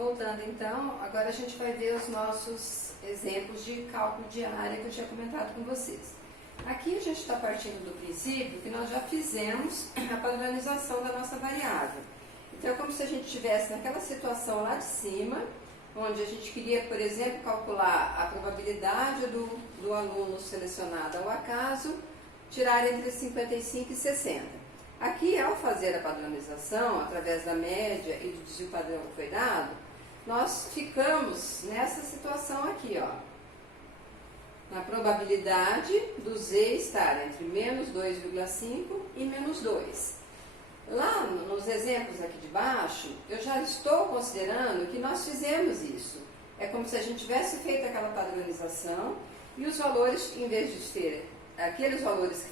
voltando então, agora a gente vai ver os nossos exemplos de cálculo de área que eu tinha comentado com vocês. Aqui a gente está partindo do princípio que nós já fizemos a padronização da nossa variável. Então é como se a gente estivesse naquela situação lá de cima, onde a gente queria, por exemplo, calcular a probabilidade do aluno selecionado ao acaso tirar entre 55 e 60. Aqui, ao fazer a padronização, através da média e do desvio padrão que foi dado, nós ficamos nessa situação aqui, ó, na probabilidade do Z estar entre menos 2,5 e menos 2. Lá nos exemplos aqui de baixo, eu já estou considerando que nós fizemos isso. É como se a gente tivesse feito aquela padronização e os valores, em vez de ser aqueles valores que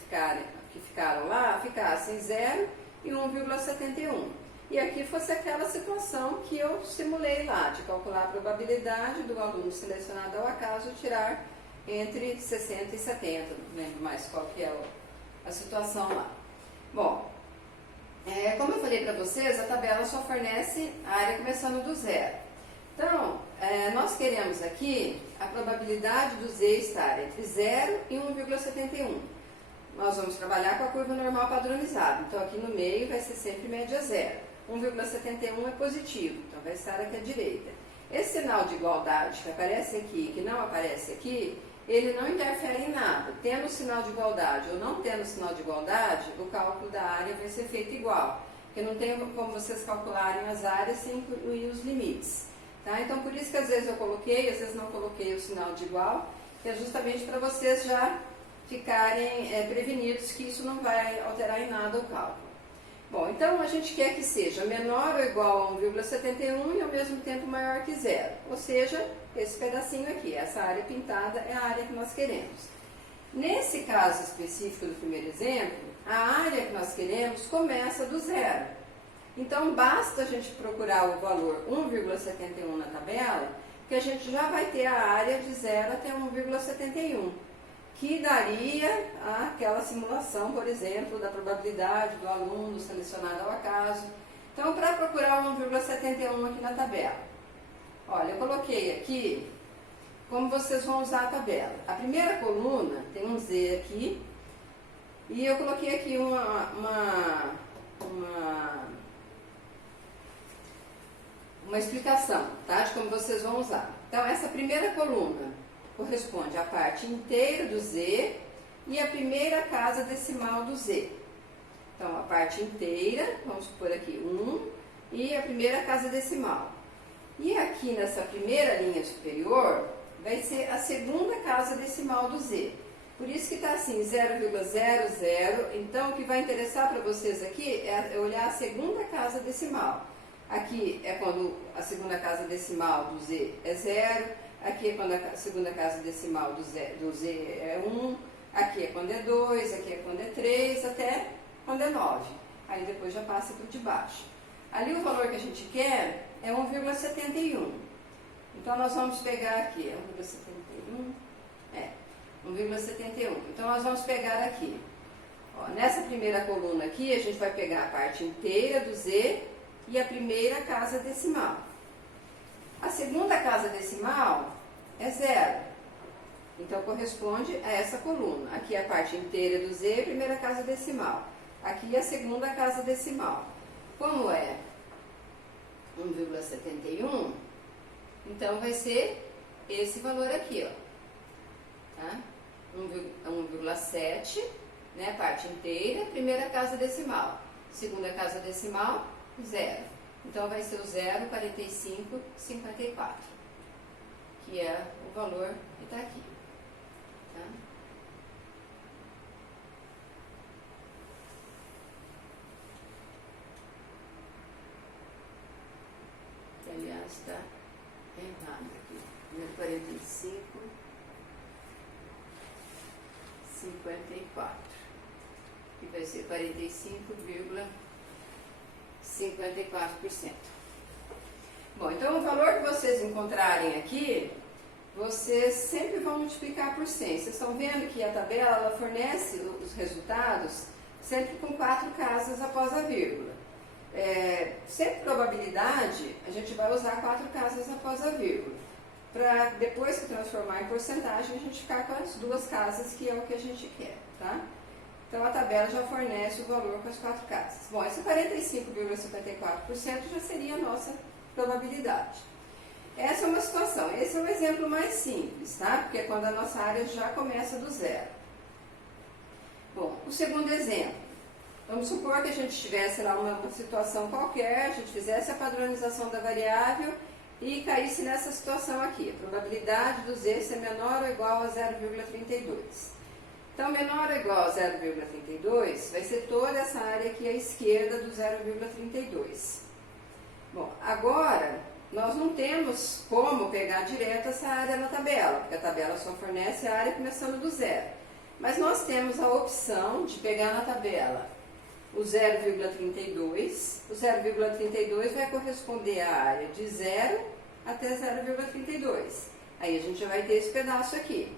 ficaram lá, ficassem 0 e 1,71. E aqui fosse aquela situação que eu simulei lá, de calcular a probabilidade do aluno selecionado ao acaso tirar entre 60 e 70, não lembro mais qual que é a situação lá. Bom, como eu falei para vocês, a tabela só fornece a área começando do zero. Então, nós queremos aqui a probabilidade do Z estar entre 0 e 1,71. Nós vamos trabalhar com a curva normal padronizada. Então, aqui no meio vai ser sempre média zero. 1,71 é positivo, então vai estar aqui à direita. Esse sinal de igualdade que aparece aqui e que não aparece aqui, ele não interfere em nada. Tendo o sinal de igualdade ou não tendo o sinal de igualdade, o cálculo da área vai ser feito igual. Porque não tem como vocês calcularem as áreas sem incluir os limites. Tá? Então, por isso que às vezes eu coloquei, às vezes não coloquei o sinal de igual, que é justamente para vocês já ficarem prevenidos que isso não vai alterar em nada o cálculo. Bom, então a gente quer que seja menor ou igual a 1,71 e ao mesmo tempo maior que zero. Ou seja, esse pedacinho aqui, essa área pintada é a área que nós queremos. Nesse caso específico do primeiro exemplo, a área que nós queremos começa do zero. Então basta a gente procurar o valor 1,71 na tabela, que a gente já vai ter a área de 0 até 1,71. Que daria aquela simulação, por exemplo, da probabilidade do aluno selecionado ao acaso. Então, para procurar o 1,71 aqui na tabela, olha, eu coloquei aqui como vocês vão usar a tabela. A primeira coluna tem um Z aqui, e eu coloquei aqui uma explicação, tá, de como vocês vão usar. Então, essa primeira coluna corresponde à parte inteira do Z e a primeira casa decimal do Z. Então, a parte inteira, vamos pôr aqui 1, e a primeira casa decimal. E aqui nessa primeira linha superior, vai ser a segunda casa decimal do Z. Por isso que está assim, 0,00. Então, o que vai interessar para vocês aqui é olhar a segunda casa decimal. Aqui é quando a segunda casa decimal do Z é 0. Aqui é quando a segunda casa decimal do Z é 1, aqui é quando é 2, aqui é quando é 3, até quando é 9. Aí depois já passa por de baixo. Ali o valor que a gente quer é 1,71. Então nós vamos pegar aqui, 1,71. Então nós vamos pegar aqui. Ó, nessa primeira coluna aqui, a gente vai pegar a parte inteira do Z e a primeira casa decimal. A segunda casa decimal é 0. Então, corresponde a essa coluna. Aqui é a parte inteira do Z, a primeira casa decimal. Aqui é a segunda casa decimal. Como é 1,71, então vai ser esse valor aqui, ó. Tá? 1,7, né? Parte inteira, primeira casa decimal. Segunda casa decimal, 0. Então, vai ser o 0,4554, que é o valor que está aqui. Tá? Aliás, está errado aqui. 45,54, que vai ser 45,54%. Bom, então o valor que vocês encontrarem aqui, vocês sempre vão multiplicar por 100. Vocês estão vendo que a tabela ela fornece os resultados sempre com 4 casas após a vírgula. sempre probabilidade, a gente vai usar 4 casas após a vírgula. Para depois que transformar em porcentagem, a gente ficar com as 2 casas, que é o que a gente quer, tá? Então a tabela já fornece o valor com as 4 casas. Bom, esse 45,54% já seria a nossa probabilidade. Essa é uma situação, esse é um exemplo mais simples, tá? Porque é quando a nossa área já começa do zero. Bom, o segundo exemplo. Vamos supor que a gente tivesse lá uma situação qualquer, a gente fizesse a padronização da variável e caísse nessa situação aqui. A probabilidade do z ser menor ou igual a 0,32. Então, menor ou igual a 0,32 vai ser toda essa área aqui à esquerda do 0,32. Bom, agora nós não temos como pegar direto essa área na tabela, porque a tabela só fornece a área começando do zero. Mas nós temos a opção de pegar na tabela o 0,32. O 0,32 vai corresponder à área de 0 até 0,32. Aí a gente já vai ter esse pedaço aqui.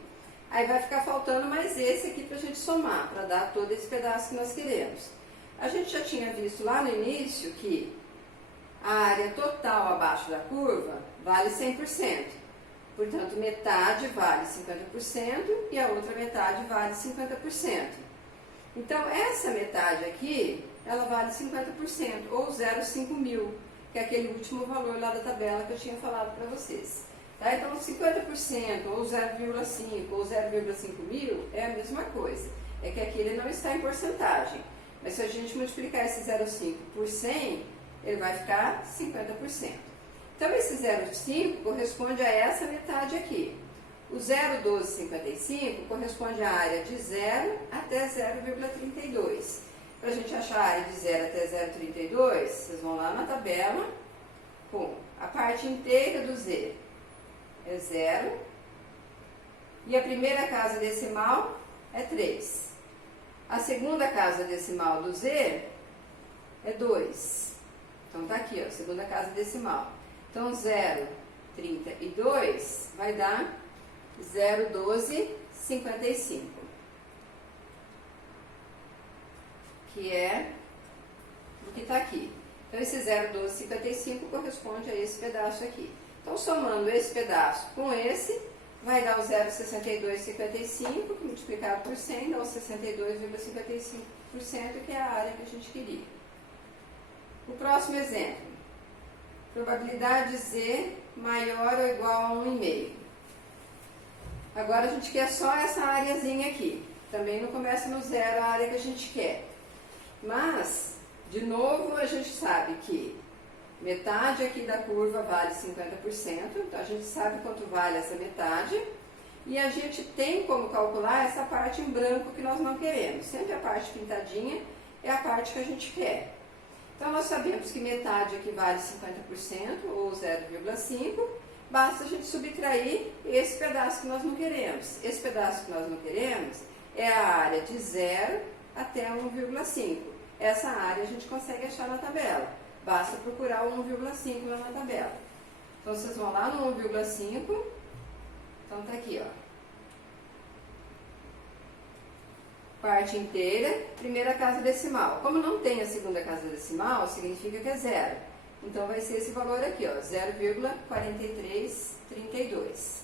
Aí vai ficar faltando mais esse aqui para a gente somar, para dar todo esse pedaço que nós queremos. A gente já tinha visto lá no início que a área total abaixo da curva vale 100%. Portanto, metade vale 50% e a outra metade vale 50%. Então, essa metade aqui, ela vale 50%, ou 0,5 mil, que é aquele último valor lá da tabela que eu tinha falado para vocês. Tá? Então, 50%, ou 0,5, ou 0,5 mil, é a mesma coisa. É que aqui ele não está em porcentagem. Mas se a gente multiplicar esse 0,5 por 100, ele vai ficar 50%. Então, esse 0,5 corresponde a essa metade aqui. O 0,1255 corresponde à área de 0 até 0,32. Para a gente achar a área de 0 até 0,32, vocês vão lá na tabela, com a parte inteira do z é 0, e a primeira casa decimal é 3. A segunda casa decimal do z é 2. Então, está aqui, ó, segunda casa decimal. Então, 0,32 vai dar 0,1255, que é o que está aqui. Então, esse 0,1255 corresponde a esse pedaço aqui. Então, somando esse pedaço com esse, vai dar o 0,6255, que multiplicado por 100 dá o 62,55%, que é a área que a gente queria. O próximo exemplo. Probabilidade z maior ou igual a 1,5. Agora a gente quer só essa areazinha aqui. Também não começa no zero a área que a gente quer. Mas, de novo, a gente sabe que metade aqui da curva vale 50%. Então, a gente sabe quanto vale essa metade. E a gente tem como calcular essa parte em branco que nós não queremos. Sempre a parte pintadinha é a parte que a gente quer. Então, nós sabemos que metade aqui vale 50%, ou 0,5. Basta a gente subtrair esse pedaço que nós não queremos. Esse pedaço que nós não queremos é a área de 0 até 1,5. Essa área a gente consegue achar na tabela. Basta procurar o 1,5 lá na tabela. Então, vocês vão lá no 1,5. Então, tá aqui, ó. Parte inteira, primeira casa decimal. Como não tem a segunda casa decimal, significa que é 0. Então, vai ser esse valor aqui, ó, 0,4332.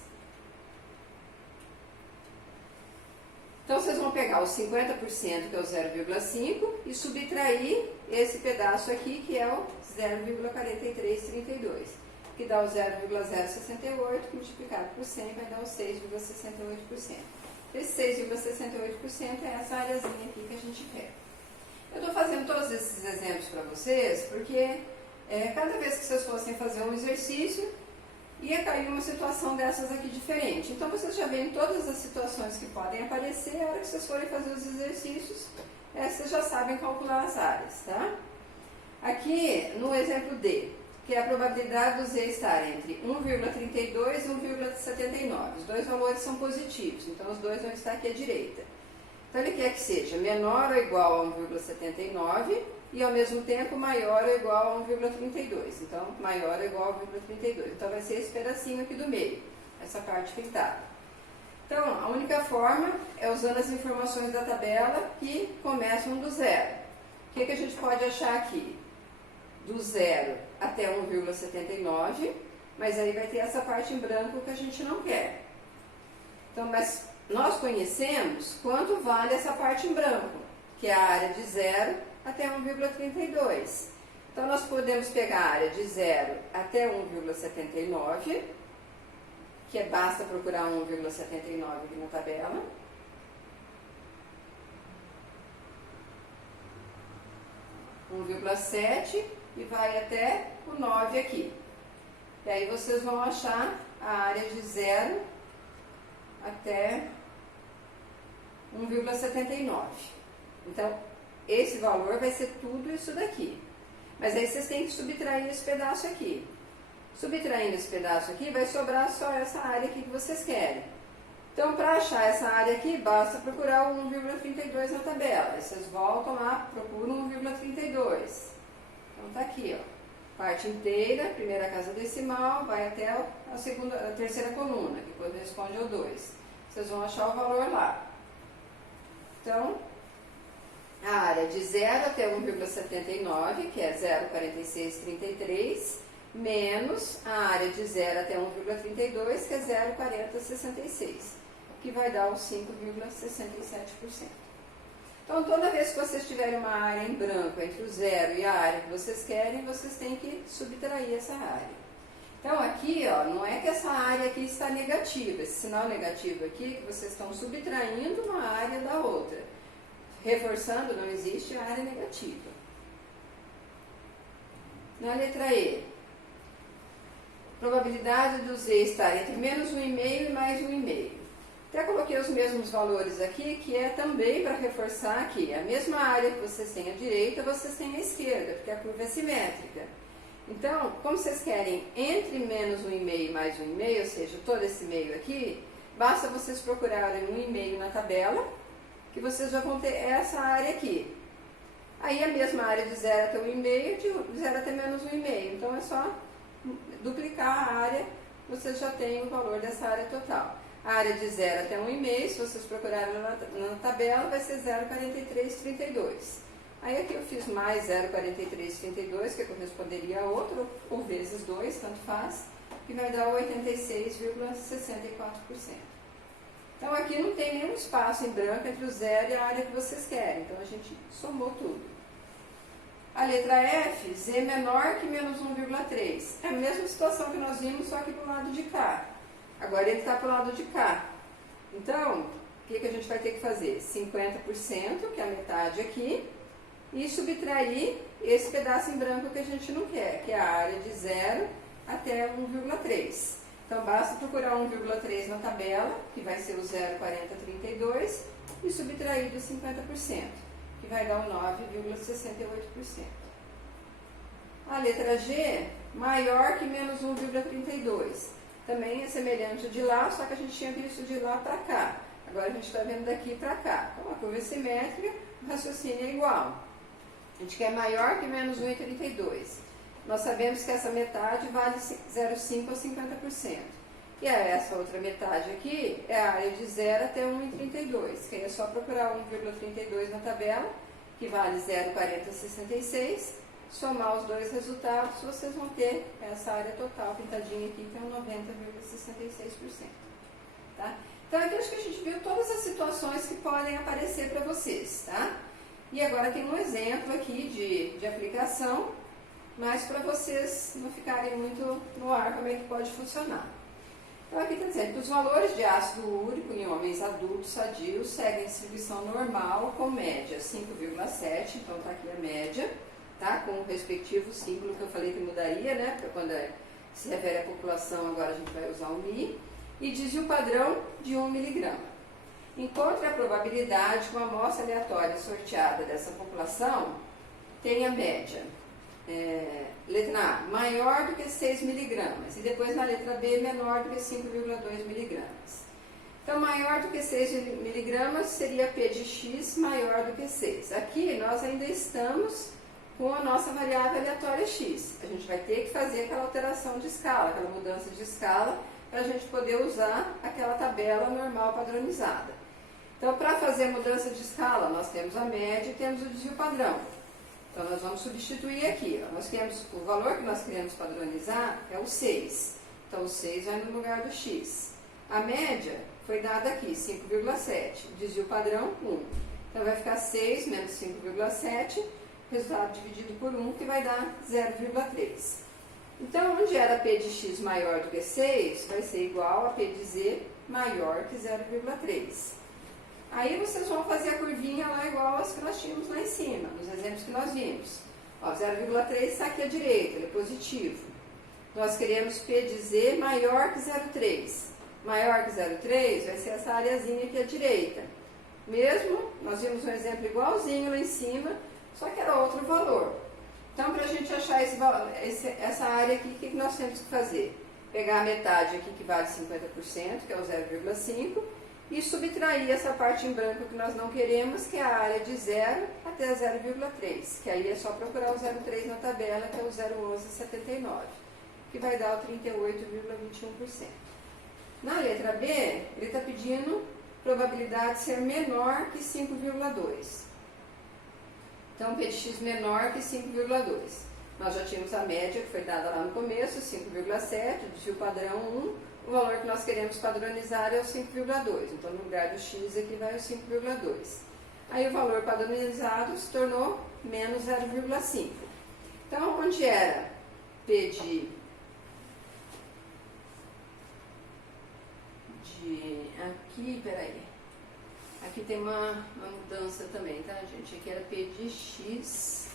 Então, vocês vão pegar os 50%, que é o 0,5, e subtrair esse pedaço aqui, que é o 0,4332, que dá o 0,068, multiplicado por 100, vai dar o 6,68%. Esse 6,68% é essa areazinha aqui que a gente quer. Eu estou fazendo todos esses exemplos para vocês, porque cada vez que vocês fossem fazer um exercício, ia cair uma situação dessas aqui diferente. Então, vocês já veem todas as situações que podem aparecer. A hora que vocês forem fazer os exercícios, vocês já sabem calcular as áreas, tá? Aqui, no exemplo D, que é a probabilidade do z estar entre 1,32 e 1,79. Os dois valores são positivos, então os dois vão estar aqui à direita. Então, ele quer que seja menor ou igual a 1,79 e, ao mesmo tempo, maior ou igual a 1,32. Então, maior ou igual a 1,32. Então, vai ser esse pedacinho aqui do meio, essa parte pintada. Então, a única forma é usando as informações da tabela que começam do zero. O que a gente pode achar aqui? do 0 até 1,79, mas aí vai ter essa parte em branco que a gente não quer. Então, mas nós conhecemos quanto vale essa parte em branco, que é a área de 0 até 1,32. Então, nós podemos pegar a área de 0 até 1,79, que basta procurar 1,79 aqui na tabela. (1,7) 1,7 e vai até o 9 aqui. E aí vocês vão achar a área de 0 até 1,79. Então, esse valor vai ser tudo isso daqui. Mas aí vocês têm que subtrair esse pedaço aqui. Subtraindo esse pedaço aqui, vai sobrar só essa área aqui que vocês querem. Então, para achar essa área aqui, basta procurar o 1,32 na tabela. Aí vocês voltam lá, procuram 1,32. Então, tá aqui, ó. Parte inteira, primeira casa decimal, vai até a terceira coluna, que corresponde ao 2. Vocês vão achar o valor lá. Então, a área de 0 até 1,79, que é 0,4633, menos a área de 0 até 1,32, que é 0,4066, que vai dar os 5,67%. Então, toda vez que vocês tiverem uma área em branco entre o 0 e a área que vocês querem, vocês têm que subtrair essa área. Então, aqui, ó, não é que essa área aqui está negativa, esse sinal negativo aqui, que vocês estão subtraindo uma área da outra. Reforçando, não existe área negativa. Na letra E, probabilidade do Z estar entre menos 1,5 e mais 1,5. Até coloquei os mesmos valores aqui, que é também para reforçar aqui. A mesma área que vocês têm à direita, vocês têm à esquerda, porque a curva é simétrica. Então, como vocês querem entre menos 1,5 e mais 1,5, ou seja, todo esse meio aqui, basta vocês procurarem 1,5 na tabela, que vocês já vão ter essa área aqui. Aí a mesma área de 0 até 1,5, de 0 até menos 1,5. Então é só duplicar a área, vocês já têm o valor dessa área total. A área de 0 até 1,5, se vocês procurarem na tabela, vai ser 0,4332. Aí aqui eu fiz mais 0,4332, que corresponderia a outro, ou vezes 2, tanto faz, que vai dar 86,64%. Então aqui não tem nenhum espaço em branco entre o 0 e a área que vocês querem. Então a gente somou tudo. A letra F, Z menor que menos 1,3. É a mesma situação que nós vimos, só que para o lado de cá. Agora ele está para o lado de cá. Então, o que a gente vai ter que fazer? 50%, que é a metade aqui, e subtrair esse pedaço em branco que a gente não quer, que é a área de 0 até 1,3. Então, basta procurar 1,3 na tabela, que vai ser o 0,4032, e subtrair dos 50%, que vai dar o 9,68%. A letra G, maior que menos 1,32. Também é semelhante de lá, só que a gente tinha visto de lá para cá. Agora a gente está vendo daqui para cá. Então, a curva é simétrica, o raciocínio é igual. A gente quer maior que menos 1,32. Nós sabemos que essa metade vale 0,5 a 50%. E essa outra metade aqui é a área de 0 até 1,32, que aí é só procurar 1,32 na tabela, que vale 0,4066. Somar os dois resultados, vocês vão ter essa área total pintadinha aqui, que é 90,66%. Tá? Então, aqui acho que a gente viu todas as situações que podem aparecer para vocês. Tá? E agora tem um exemplo aqui de aplicação, mas para vocês não ficarem muito no ar como é que pode funcionar. Então aqui está dizendo que os valores de ácido úrico em homens adultos sadios seguem a distribuição normal com média 5,7, então está aqui a média, tá? Com o respectivo símbolo que eu falei que mudaria, né? Porque quando se refere à população, agora a gente vai usar o Mi, e desvio padrão de 1 miligrama. Encontre a probabilidade que uma amostra aleatória sorteada dessa população tenha média. Letra A, maior do que 6 miligramas, e depois na letra B, menor do que 5,2 miligramas. Então, maior do que 6 miligramas seria P de X maior do que 6. Aqui nós ainda estamos com a nossa variável aleatória X. A gente vai ter que fazer aquela alteração de escala, aquela mudança de escala, para a gente poder usar aquela tabela normal padronizada. Então, para fazer a mudança de escala, nós temos a média e temos o desvio padrão. Então, nós vamos substituir aqui. Ó. O valor que nós queremos padronizar é o 6. Então, o 6 vai no lugar do x. A média foi dada aqui, 5,7. O desvio padrão, 1. Então, vai ficar 6 menos 5,7, resultado dividido por 1, que vai dar 0,3. Então, onde era P de x maior do que 6, vai ser igual a P de z maior que 0,3. Aí vocês vão fazer a curvinha lá igual as que nós tínhamos lá em cima, nos exemplos que nós vimos. 0,3 está aqui à direita, ele é positivo. Nós queremos P de z maior que 0,3. Maior que 0,3 vai ser essa areazinha aqui à direita. Mesmo, nós vimos um exemplo igualzinho lá em cima, só que era outro valor. Então, para a gente achar essa área aqui, o que nós temos que fazer? Pegar a metade aqui, que vale 50%, que é o 0,5, e subtrair essa parte em branco que nós não queremos, que é a área de 0 até 0,3, que aí é só procurar o 0,3 na tabela, que é o 0,1179, que vai dar o 38,21%. Na letra B, ele está pedindo probabilidade de ser menor que 5,2. Então, P de x menor que 5,2. Nós já tínhamos a média que foi dada lá no começo, 5,7, o desvio padrão 1. O valor que nós queremos padronizar é o 5,2. Então, no lugar do x aqui vai o 5,2. Aí o valor padronizado se tornou menos 0,5. Então, onde era P aqui, peraí. Aqui tem uma mudança também, tá, gente? Aqui era P de x.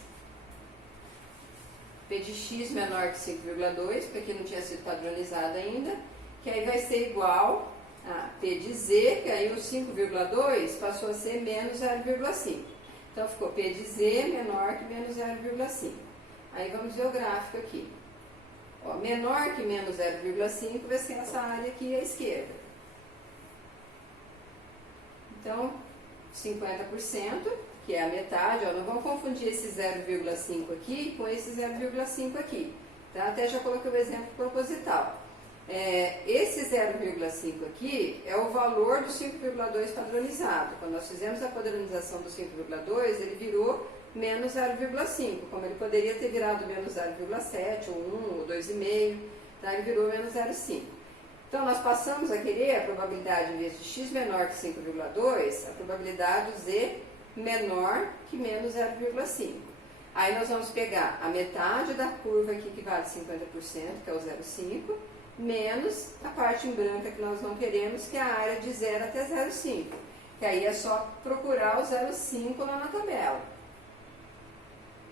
P de x menor que 5,2, porque aqui não tinha sido padronizado ainda. Que aí vai ser igual a P de z, que aí o 5,2 passou a ser menos 0,5. Então, ficou P de z menor que menos 0,5. Aí, vamos ver o gráfico aqui. Menor que menos 0,5 vai ser essa área aqui à esquerda. Então, 50%, que é a metade, não vamos confundir esse 0,5 aqui com esse 0,5 aqui. Tá? Até já coloquei o exemplo proposital. Esse 0,5 aqui é o valor do 5,2 padronizado. Quando nós fizemos a padronização do 5,2, ele virou menos 0,5, como ele poderia ter virado menos 0,7, ou 1, ou 2,5, tá? Ele virou menos 0,5. Então, nós passamos a querer a probabilidade, em vez de x menor que 5,2, a probabilidade do z menor que menos 0,5. Aí, nós vamos pegar a metade da curva aqui, que vale 50%, que é o 0,5, menos a parte em branca que nós não queremos, que é a área de 0 até 0,5. Que aí é só procurar o 0,5 lá na tabela.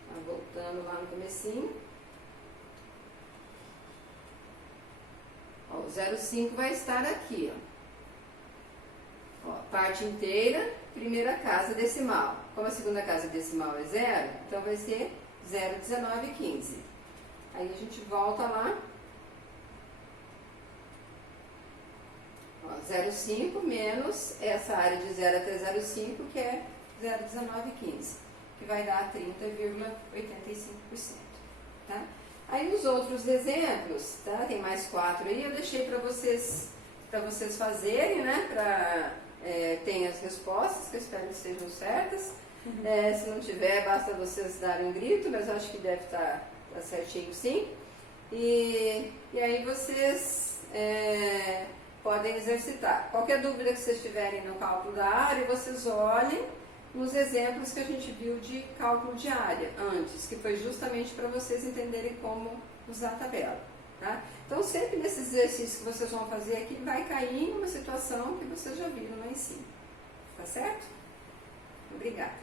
Tá, voltando lá no comecinho. O 0,5 vai estar aqui, parte inteira, primeira casa decimal. Como a segunda casa decimal é 0, então vai ser 0,1915. Aí a gente volta lá. 0,5 menos essa área de 0 até 0,5, que é 0,1915, que vai dar 30,85%. Tá? Aí os outros exemplos, tá? Tem mais 4 aí, eu deixei para vocês fazerem, né? Tem as respostas, que eu espero que sejam certas. Se não tiver, basta vocês darem um grito, mas eu acho que deve estar certinho sim. E aí vocês podem exercitar. Qualquer dúvida que vocês tiverem no cálculo da área, vocês olhem nos exemplos que a gente viu de cálculo de área antes, que foi justamente para vocês entenderem como usar a tabela. Tá? Então, sempre nesses exercícios que vocês vão fazer aqui, vai cair em uma situação que vocês já viram lá em cima. Tá certo? Obrigada.